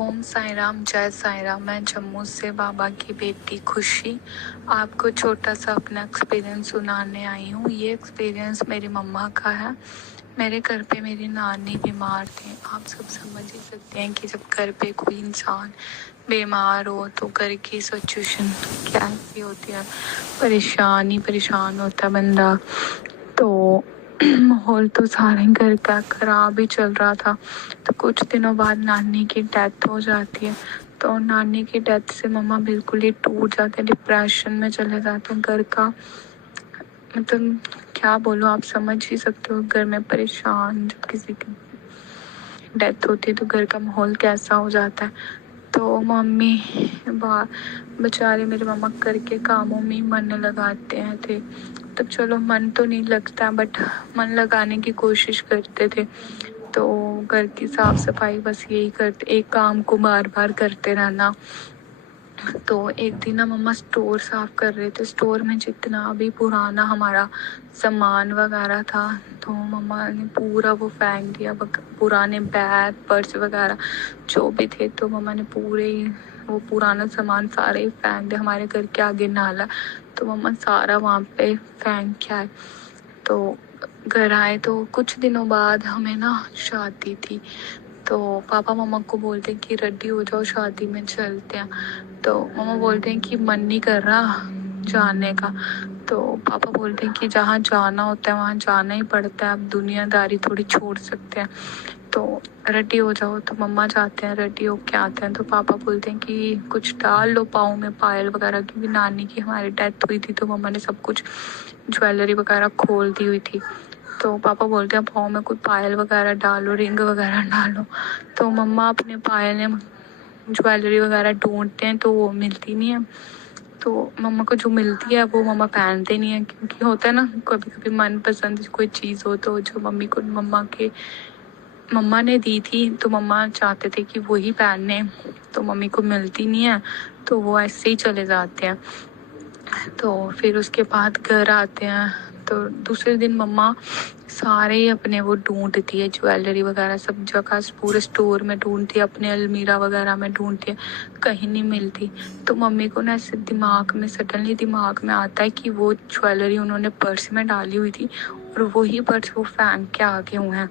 ओम साई राम, जय साई राम। मैं जम्मू से बाबा की बेटी खुशी आपको छोटा सा अपना एक्सपीरियंस सुनाने आई हूँ। ये एक्सपीरियंस मेरी मम्मा का है। मेरे घर पे मेरी नानी बीमार थे। आप सब समझ ही सकते हैं कि जब घर पे कोई इंसान बीमार हो तो घर की सिचुएशन कैसी होती है। परेशान ही परेशान होता है बंदा। तो माहौल तो सारे घर का ख़राब ही चल रहा था। तो कुछ दिनों बाद नानी की डेथ हो जाती है। तो नानी की डेथ से मम्मा बिल्कुल ही टूट जाते हैं, डिप्रेशन में चले जाते हैं। घर का मतलब क्या बोलूँ, आप समझ ही सकते हो। घर में परेशान, जब किसी की डेथ होती है तो घर का माहौल कैसा हो जाता है। तो मम्मी बेचारे मेरे मम्मा करके कामों में मन लगाते हैं थे। तब चलो मन तो नहीं लगता बट मन लगाने की कोशिश करते थे। तो घर की साफ़ सफाई बस यही करते, एक काम को बार बार करते रहना। तो एक दिन ना मम्मा स्टोर साफ़ कर रहे थे। स्टोर में जितना भी पुराना हमारा सामान वगैरह था तो मम्मा ने पूरा वो फेंक दिया। पुराने बैग पर्स वगैरह जो भी थे तो मम्मा ने पूरे ही वो पुराना सामान सारे ही फेंक दिया। हमारे घर के आगे नाला, तो मम्मा सारा वहाँ पे फेंक के आए। तो घर आए तो कुछ दिनों बाद हमें ना शादी थी। तो पापा मम्मा को बोलते हैं कि रेडी हो जाओ, शादी में चलते हैं। तो मम्मा बोलते हैं कि मन नहीं कर रहा जाने का। तो पापा बोलते हैं कि जहाँ जाना होता है वहाँ जाना ही पड़ता है, अब दुनियादारी थोड़ी छोड़ सकते हैं। तो रेडी हो जाओ। तो मम्मा जाते हैं, रेडी होके आते हैं। तो पापा बोलते हैं कि कुछ डाल लो पाँव में, पायल वगैरह, क्योंकि नानी की हमारी डेथ हुई थी तो मम्मा ने सब कुछ ज्वेलरी वगैरह खोल दी हुई थी। तो पापा बोलते हैं पाँव में कुछ पायल वगैरह डालो, रिंग वगैरह डालो। तो मम्मा अपने पायल में ज्वेलरी वगैरह ढूंढते हैं तो वो मिलती नहीं है। तो मम्मा को जो मिलती है वो मम्मा पहनते नहीं है, क्योंकि होता है ना कभी कभी मनपसंद कोई चीज़ हो तो जो मम्मा ने दी थी तो मम्मा चाहते थे कि वही पहने, तो मम्मी को मिलती नहीं है तो वो ऐसे ही चले जाते हैं। तो फिर उसके बाद घर आते हैं तो दूसरे दिन मम्मा सारे ही अपने वो ढूंढती है, ज्वेलरी वगैरह सब जगह पूरे स्टोर में ढूंढती है, अपने अलमीरा वगैरह में ढूंढती है, कहीं नहीं मिलती। तो मम्मी को ना ऐसे सडनली दिमाग में आता है कि वो ज्वेलरी उन्होंने पर्स में डाली हुई थी और वही पर्स वो फेंक के आगे हुए हैं।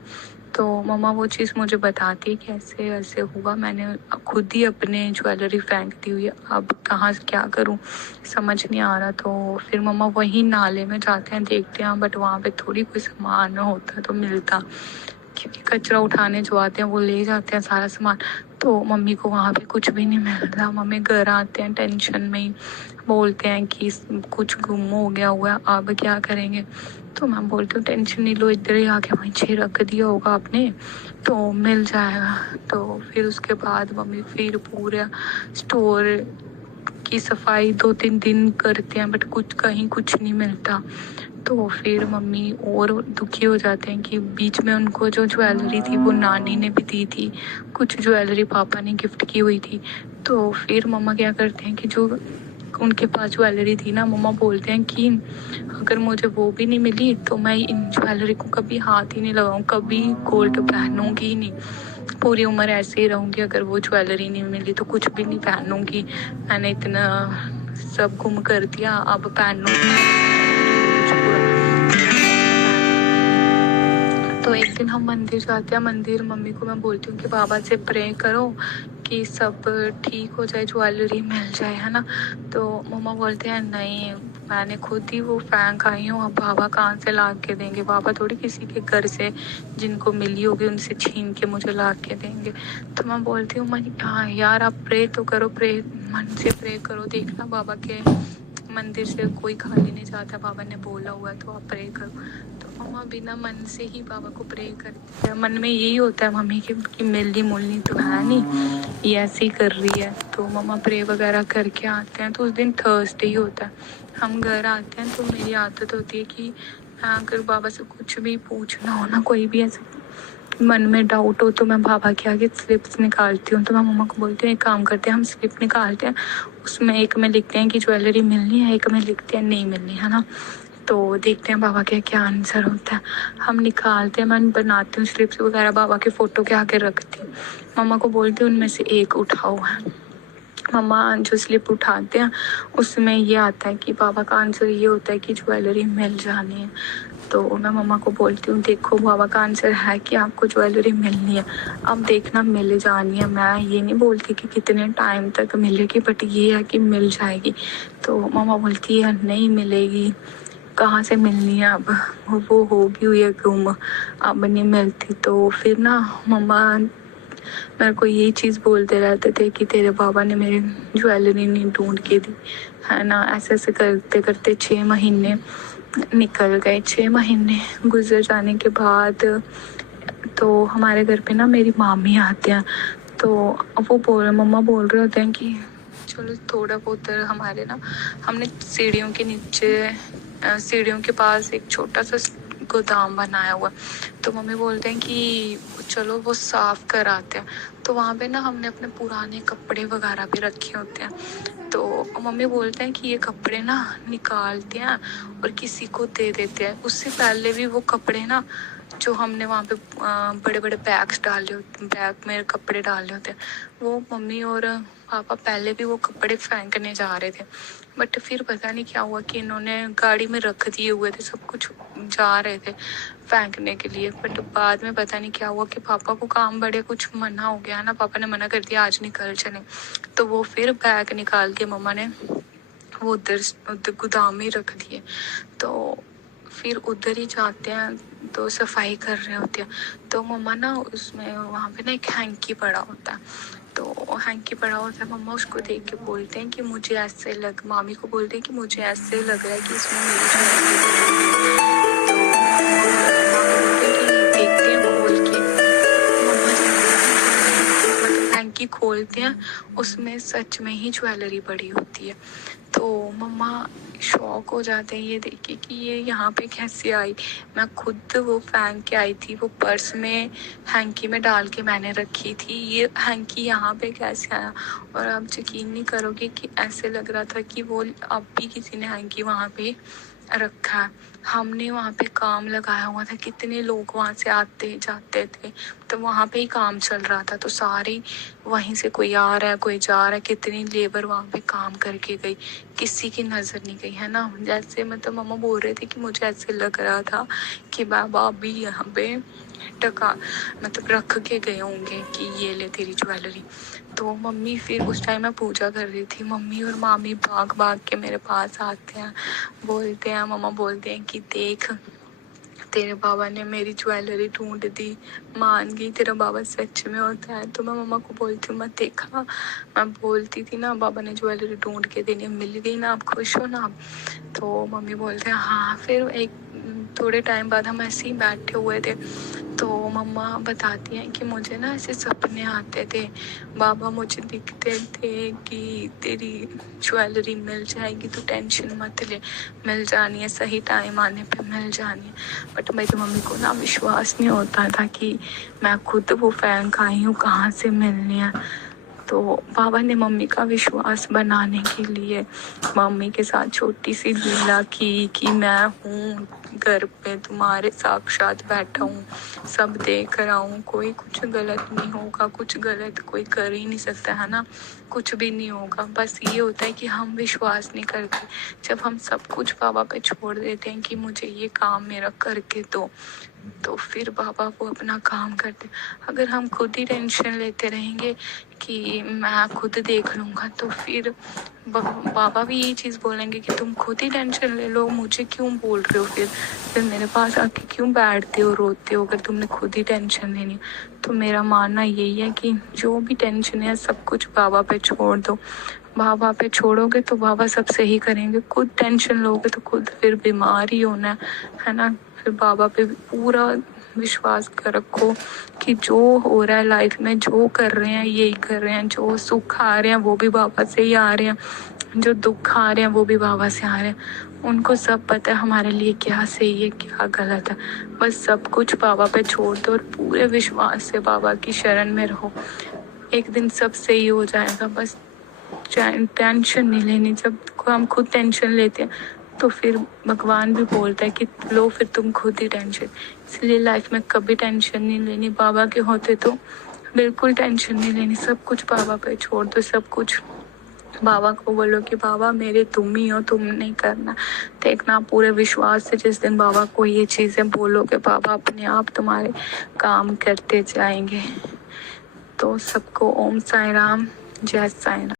तो मम्मा वो चीज़ मुझे बताती है कि ऐसे ऐसे हुआ, मैंने खुद ही अपने ज्वेलरी फेंक दी हुई है, अब कहाँ से क्या करूँ समझ नहीं आ रहा। तो फिर मम्मा वही नाले में जाते हैं, देखते हैं बट वहाँ पे थोड़ी कोई सामान होता तो मिलता, क्योंकि कचरा उठाने जो आते हैं वो ले जाते हैं सारा सामान। तो मम्मी को वहाँ पे कुछ भी नहीं मिलता। मम्मी घर आते हैं टेंशन में ही, बोलते हैं कि कुछ गुम हो गया हुआ है, अब क्या करेंगे। तो मैं बोलती हूँ टेंशन नहीं लो, इधर ही आके वहीं रख दिया होगा आपने तो मिल जाएगा। तो फिर उसके बाद मम्मी फिर पूरा स्टोर की सफाई 2-3 दिन करते हैं बट कहीं कुछ नहीं मिलता। तो फिर मम्मी और दुखी हो जाते हैं कि बीच में उनको जो ज्वेलरी थी वो नानी ने भी दी थी, कुछ ज्वेलरी पापा ने गिफ्ट की हुई थी। तो फिर मम्मा क्या करते हैं कि जो उनके पास ज्वेलरी थी ना, मम्मा बोलते हैं कि अगर मुझे वो भी नहीं मिली तो मैं इन ज्वेलरी को कभी हाथ ही नहीं लगाऊँ, कभी गोल्ड पहनूंगी ही नहीं, पूरी उम्र ऐसे ही रहूँगी। अगर वो ज्वेलरी नहीं मिली तो कुछ भी नहीं पहनूंगी, मैंने इतना सब गुम कर दिया, अब तो एक दिन हम मंदिर जाते हैं। मंदिर मम्मी को मैं बोलती हूँ कि बाबा से प्रे करो कि सब ठीक हो जाए, ज्वेलरी मिल जाए, है ना। तो मम्मा बोलते हैं नहीं, मैंने खुद ही वो फेंक आई हूँ, अब बाबा कहाँ से ला के देंगे, बाबा थोड़ी किसी के घर से जिनको मिली होगी उनसे छीन के मुझे ला के देंगे। तो मैं बोलती हूँ हाँ यार आप प्रे तो करो, प्रे मन से प्रे करो, देखना बाबा के मंदिर से कोई खाली नहीं जाता, बाबा ने बोला हुआ तो आप प्रे करो। तो मम्मा बिना मन से ही बाबा को प्रे करती है। मन में यही होता है मम्मी की कि मिलनी मुलनी तो है नहीं, ये ऐसे ही कर रही है। तो मम्मा प्रे वगैरह करके आते हैं। तो उस दिन थर्सडे ही होता है। हम घर आते हैं तो मेरी आदत होती है कि अगर बाबा से कुछ भी पूछना हो ना, कोई भी ऐसे मन में डाउट हो तो मैं बाबा के आगे स्लिप्स निकालती हूँ। तो मैं मम्मा को बोलती हूँ एक काम करते हैं, हम स्लिप निकालते हैं, उसमें एक में लिखते हैं कि ज्वेलरी मिलनी है, एक में लिखते हैं नहीं मिलनी, है ना। तो देखते हैं बाबा का क्या आंसर होता है। हम निकालते हैं, मैं बनाती हूँ स्लिप्स वगैरह, बाबा के फ़ोटो के आगे रखती हूँ। मम्मा को बोलती हूँ उनमें से एक उठाओ है। मम्मा जो स्लिप उठाते हैं उसमें ये आता है कि बाबा का आंसर ये होता है कि ज्वेलरी मिल जानी है। तो मैं मम्मा को बोलती हूँ देखो बाबा का आंसर है कि आपको ज्वेलरी मिलनी है, अब देखना मिल जानी है। मैं ये नहीं बोलती कि कितने टाइम तक मिलेगी, बट ये है कि मिल जाएगी। तो मम्मा बोलती है नहीं मिलेगी, कहाँ से मिलनी है, अब वो होगी हुई है गुम, अब नहीं मिलती। तो फिर ना मम्मा मेरे को यही चीज़ बोलते रहते थे कि तेरे बाबा ने मेरी ज्वेलरी नहीं ढूंढ के दी, है ना। ऐसे ऐसे करते करते 6 महीने निकल गए। 6 महीने गुजर जाने के बाद तो हमारे घर पे ना मेरी मामी आते हैं। तो वो मम्मा बोल रहे होते हैं कि चलो थोड़ा बहुत हमारे ना, हमने सीढ़ियों के नीचे सीढ़ियों के पास एक छोटा सा गोदाम बनाया हुआ। तो मम्मी बोलते हैं कि चलो वो साफ़ कराते हैं। तो वहाँ पे ना हमने अपने पुराने कपड़े वगैरह भी रखे होते हैं। तो मम्मी बोलते हैं कि ये कपड़े ना निकालते हैं और किसी को दे देते हैं। उससे पहले भी वो कपड़े ना जो हमने वहाँ पे बड़े बड़े बैग्स डाले होते, बैग में कपड़े डाले होते हैं, वो मम्मी और पापा पहले भी वो कपड़े फेंकने जा रहे थे। बट फिर पता नहीं क्या हुआ कि इन्होंने गाड़ी में रख दिए हुए थे, सब कुछ जा रहे थे फेंकने के लिए। बट बाद में पता नहीं क्या हुआ कि पापा को काम बड़े कुछ मना हो गया ना, पापा ने मना कर दिया आज निकल चले। तो वो फिर बैग निकाल के मम्मा ने वो उधर गोदाम में रख दिए। तो फिर उधर ही जाते हैं तो सफाई कर रहे होते हैं। तो मम्मा ना उसमें वहाँ पे ना एक हैंकी पड़ा होता है। तो हैंकी पड़ा होता है, मम्मा उसको देख के बोलते हैं कि मुझे ऐसे मामी को बोलते हैं कि मुझे ऐसे लग रहा है कि इसमें मेरी ज्वेलरी। तो मामी बोलते हैं कि देखते हैं खोल के। मम्मा मतलब हैंकी खोलते हैं, उसमें सच में ही ज्वेलरी पड़ी होती है। तो मम्मा शॉक हो जाते हैं ये देख के कि ये यहाँ पे कैसे आई। मैं खुद वो फेंक के आई थी, वो पर्स में हैंकी में डाल के मैंने रखी थी, ये हैंकी यहाँ पे कैसे आया। और आप यकीन नहीं करोगे कि ऐसे लग रहा था कि वो अब भी किसी ने हैंकी वहाँ पे रखा है। हमने वहाँ पे काम लगाया हुआ था, कितने लोग वहाँ से आते जाते थे, तो वहाँ पे ही काम चल रहा था। तो सारे वहीं से कोई आ रहा है कोई जा रहा है, कितनी लेबर वहाँ पे काम करके गई, किसी की नज़र नहीं गई, है ना। जैसे मतलब मम्मा बोल रहे थे कि मुझे ऐसे लग रहा था कि बाबा भी यहाँ पे टका मतलब रख के गए होंगे कि ये ले तेरी ज्वेलरी। तो मम्मी फिर उस टाइम मैं पूजा कर रही थी, मम्मी और मामी भाग भाग के मेरे पास आते हैं, बोलते हैं, मम्मा बोलते हैं कि देख तेरे बाबा ने मेरी ज्वेलरी ढूंढ दी, मान गई तेरा बाबा सच में होता है। तो मैं मम्मा को बोलती हूँ मैं देखा, मैं बोलती थी ना बाबा ने ज्वेलरी ढूंढ के देनी, मिल गई ना, आप खुश हो ना। तो मम्मी बोलते हैं हाँ। फिर एक थोड़े टाइम बाद हम ऐसे ही बैठे हुए थे, तो मम्मा बताती हैं कि मुझे ना ऐसे सपने आते थे, बाबा मुझे दिखते थे कि तेरी ज्वेलरी मिल जाएगी, तो टेंशन मत ले, मिल जानी है, सही टाइम आने पे मिल जानी है। बट मेरी मम्मी को ना विश्वास नहीं होता था कि मैं खुद वो फेंक आई हूँ, कहाँ से मिलनी है। तो बाबा ने मम्मी का विश्वास बनाने के लिए मम्मी के साथ छोटी सी लीला की कि मैं हूँ घर पे तुम्हारे साक्षात बैठा हूँ, सब देख रहा हूँ, कोई कुछ गलत नहीं होगा, कुछ गलत कोई कर ही नहीं सकता, है ना, कुछ भी नहीं होगा। बस ये होता है कि हम विश्वास नहीं करते। जब हम सब कुछ बाबा पे छोड़ देते हैं कि मुझे ये काम मेरा करके दो, तो फिर बाबा वो अपना काम करते। अगर हम खुद ही टेंशन लेते रहेंगे कि मैं खुद देख लूँगा, तो फिर बाबा भी यही चीज़ बोलेंगे कि तुम खुद ही टेंशन ले लो, मुझे क्यों बोल रहे हो, फिर मेरे पास आके क्यों बैठते हो, रोते हो, अगर तुमने खुद ही टेंशन लेनी। तो मेरा मानना यही है कि जो भी टेंशन है सब कुछ बाबा पे छोड़ दो। बाबा पे छोड़ोगे तो बाबा सब सही करेंगे, खुद टेंशन लोगे तो खुद फिर बीमार ही होना है ना। फिर बाबा पे पूरा विश्वास कर रखो कि जो हो रहा है लाइफ में, जो कर रहे हैं यही कर रहे हैं, जो सुख आ रहे हैं वो भी बाबा से ही आ रहे हैं, जो दुख आ रहे हैं वो भी बाबा से आ रहे हैं। उनको सब पता है हमारे लिए क्या सही है क्या गलत है। बस सब कुछ बाबा पे छोड़ दो और पूरे विश्वास से बाबा की शरण में रहो, एक दिन सब सही हो जाएगा। बस टेंशन नहीं लेनी। जब हम खुद टेंशन लेते हैं तो फिर भगवान भी बोलता है कि लो फिर तुम खुद ही टेंशन। इसलिए लाइफ में कभी टेंशन नहीं लेनी। बाबा के होते तो बिल्कुल टेंशन नहीं लेनी, सब कुछ बाबा पे छोड़ दो। सब कुछ बाबा को बोलो कि बाबा मेरे तुम ही हो, तुम नहीं करना। देखना पूरे विश्वास से जिस दिन बाबा को ये चीज़ें बोलोगे, बाबा अपने आप तुम्हारे काम करते जाएंगे। तो सबको ओम साई राम, जय साई राम।